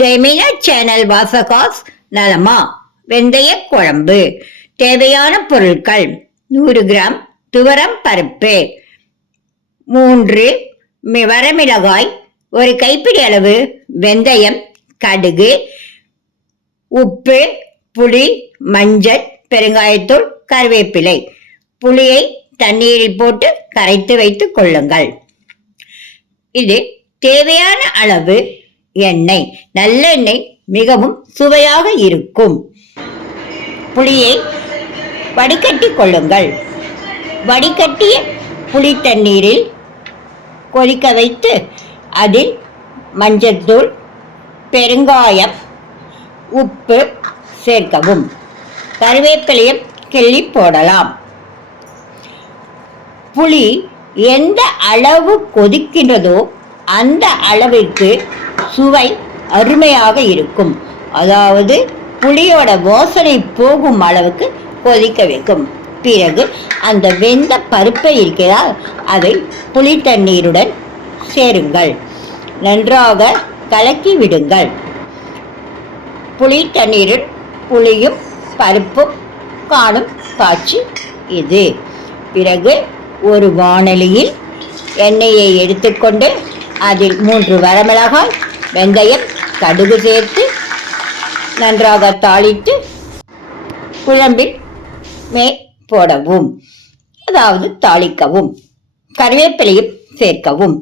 ஜெயமீனா channel வாசகாஸ் நலமா. வெந்தய குழம்பு. தேவையான பொருட்கள்: 100 கிராம் துவரம் பருப்பு, 3 வரமிளகாய், 1 கைப்பிடி அளவு வெந்தயம், கடுகு, உப்பு, புளி, மஞ்சள், பெருங்காயத்தூள், கருவேப்பிலை. புளியை தண்ணீரில் போட்டு கரைத்து வைத்துக் கொள்ளுங்கள். இது தேவையான அளவு எண்ணெய். நல்லெண்ணெய் மிகவும் சுவையாக இருக்கும். புளியை வடிகட்டி கொள்ளுங்கள். வடிகட்டிய புளி தண்ணீரில் கொதிக்க வைத்து அதில் மஞ்சள்தூள், பெருங்காயம், உப்பு சேர்க்கவும். கருவேப்பிலையும் கிள்ளி போடலாம். புளி எந்த அளவு கொதிக்கின்றதோ அந்த அளவிற்கு சுவை அருமையாக இருக்கும். அதாவது புளியோட வாசனை போகும் அளவுக்கு கொதிக்க வைக்கும். பிறகு அந்த வெந்த பருப்பை இருக்கிறால் அதை புளி தண்ணீருடன் சேருங்கள். நன்றாக கலக்கி விடுங்கள். புளி தண்ணீரில் புளியும் பருப்பும் காணும் காட்சி இது. பிறகு ஒரு வாணலியில் எண்ணெயை எடுத்துக்கொண்டு அதில் 3 வரமிளகாய், வெந்தயம், கடுகு சேர்த்து நன்றாக தாளித்து குழம்பில் மேல் போடவும், அதாவது தாளிக்கவும். கருவேப்பிலையும் சேர்க்கவும்.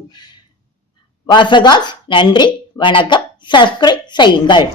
வாசகாஸ் நன்றி, வணக்கம். சப்ஸ்கிரைப் செய்யுங்கள்.